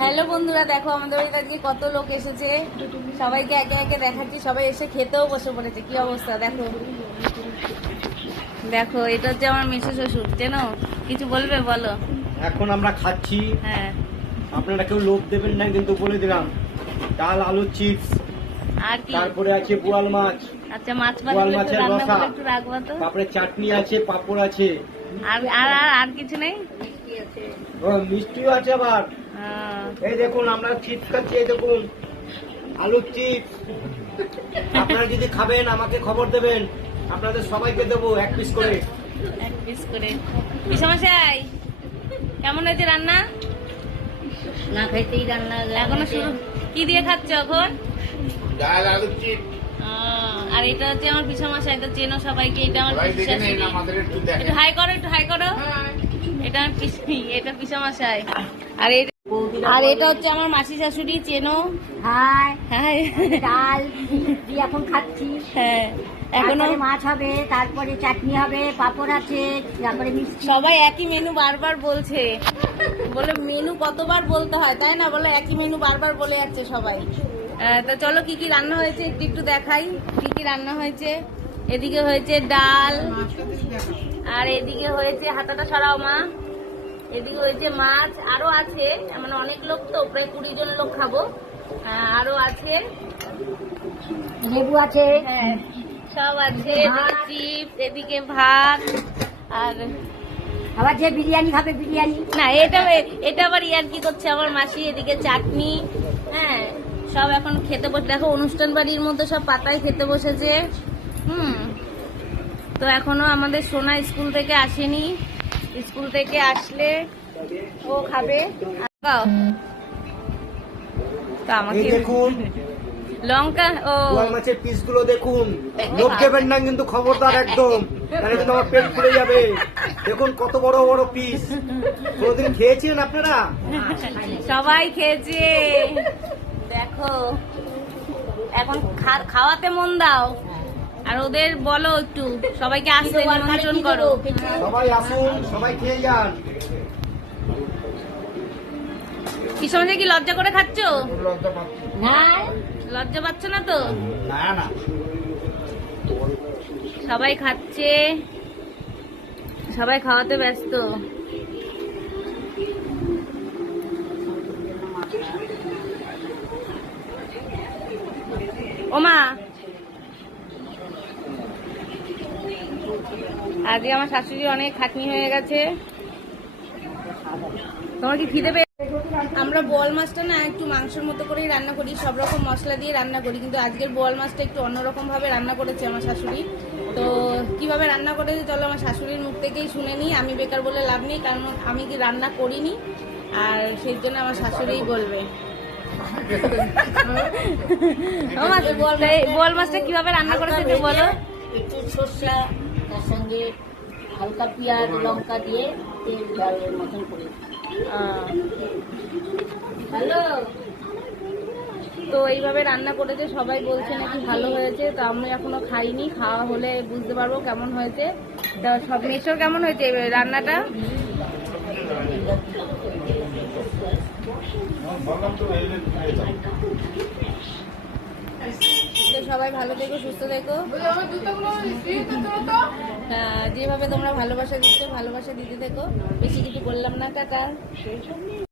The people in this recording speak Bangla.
হ্যালো বন্ধুরা, দেখো আমাদের বাড়িতে আজকে কত লোক এসেছে। সবাইকে একে একে দেখাচ্ছি। সবাই এসে খেতেও বসে পড়েছে। কি অবস্থা দেখো। দেখো এটা হচ্ছে আমার মেসো শ্বশুর। চেনো? কিছু বলবে? বলো। এখন আমরা খাচ্ছি। হ্যাঁ, আপনারা কেউ লোভ দেবেন না কিন্তু বলে দিলাম। ডাল, আলু চিপস, আর কি? তারপরে আছে বোয়াল মাছ। আচ্ছা, মাছ বোয়াল একটু মাছের রান্না রসা, করে একটু রাখবা তো। তারপরে চাটনি আছে, পাঁপড় আছে, আর আর আর আর কিছু নেই? ও মিষ্টিও আছে আবার। এই দেখুন আমরা চিপস খাচ্ছি, এই দেখুন আলু চিপস। আপনারা যদি খাবেন আমাকে খবর দেবেন, আপনাদের সবাইকে দেবো এক পিস করে। এক পিস করে। পিসমশাই কেমন হয়েছে রান্না? না খাইতেই রান্না এখনো শুরু। কি দিয়ে খাচ্ছ এখন? ডাল আলু চিপস আর এটা হচ্ছে আমার পিসমশাই। এটা চেনো সবাইকে। এটা আমার সবাই দেখে শাশুড়ি। নেন, আমাদের একটু দেখেন। একটু হাই করো, একটু হাই করো। এটা আমার এটা পিসমশাই। আর এটা হচ্ছে আমার মাসি শাশুড়ি। চেনো? High high. ডাল দিয়ে এখন খাচ্ছি। হ্যাঁ, এখনো এখনো মাছ হবে, তারপরে চাটনি হবে, পাঁপড় আছে, তারপরে মিষ্টি। সবাই একই মেনু বারবার বলছে। বলে মেনু কতবার বলতে হয়, তাই না? বলে একই মেনু বারবার বলে যাচ্ছে সবাই। তো চলো কি কি রান্না হয়েছে একটু একটু দেখাই। কি কি রান্না হয়েছে? এদিকে হয়েছে ডাল, আর এদিকে হয়েছে হাতাটা সরাও মা। এদিকে হয়েছে মাছ, আরো আছে, মানে অনেক লোক তো, প্রায় 20 জন লোক খাবো। আরো আছে, লেবু আছে, হ্যাঁ সব আছে। এদিকে চিপস, এদিকে ভাত, আর আবার যে বিরিয়ানি খাবে বিরিয়ানি। না এটা আবার ইয়ার কি করছে আমার মাসি। এদিকে চাটনি, হ্যাঁ সব এখন খেতে বসে। দেখো অনুষ্ঠান বাড়ির মধ্যে সব পাতায় খেতে বসেছে। তো এখনো আমাদের সোনা স্কুল থেকে আসেনি। স্কুল থেকে আসলে ও খাবে। খাও। তো এই আমাকে দেখুন লঙ্কা ও বোয়াল মাছের পিস গুলো দেখুন। লোভ দেবেন না কিন্তু খবরদার একদম, তাহলে কিন্তু আমার পেট ফুলে যাবে। দেখুন কত বড় বড় পিস। কোনোদিন খেয়েছিলেন আপনারা? সবাই খেয়েছে। দেখো এখন খাওয়াতে মন দাও। আর ওদের বলো একটু সবাইকে আসতে নিমন্ত্রণ করো। সবাই আসুন, সবাই খেয়ে যান। কি সময় কি লজ্জা করে খাচ্ছ? লজ্জা পাচ্ছি না লজ্জা পাচ্ছ না তো? না না, সবাই খাচ্ছে, সবাই খাওয়াতে ব্যস্ত। ওমা আজকে আমার শাশুড়ি অনেক খাটনি হয়ে গেছে। তোমার কি খিদে পেয়ে? আমরা বোয়াল মাছটা না একটু মাংসের মতো করেই রান্না করি, সব রকম মশলা দিয়ে রান্না করি, কিন্তু আজকের বোয়াল মাছটা একটু অন্যরকম ভাবে রান্না করেছে আমার শাশুড়ি। তো কিভাবে রান্না করেছে চলো আমার শাশুড়ির মুখ থেকেই শুনে নিই। আমি বেকার বলে লাভ নেই, কারণ আমি কি রান্না করিনি, আর সেই জন্য আমার শাশুড়িই বলবে। বোয়াল মাছটা কিভাবে রান্না করেছে একটু বলো। একটু সর্ষা, তার সঙ্গে হালকা পেঁয়াজ লঙ্কা দিয়ে তেল ডালের মতন করে। হ্যালো, তো এইভাবে রান্না করেছে, সবাই বলছে নাকি ভালো হয়েছে। তো আমি এখনো খাইনি, খাওয়া হলে বুঝতে পারবো কেমন হয়েছে। তো সব মেশোর কেমন হয়েছে রান্নাটা? তো সবাই ভালো থেকো, সুস্থ থেকো। যেভাবে তোমরা ভালোবাসা দিচ্ছ ভালোবাসা দিতে থেকো। বেশি কিছু বললাম না, টাটা।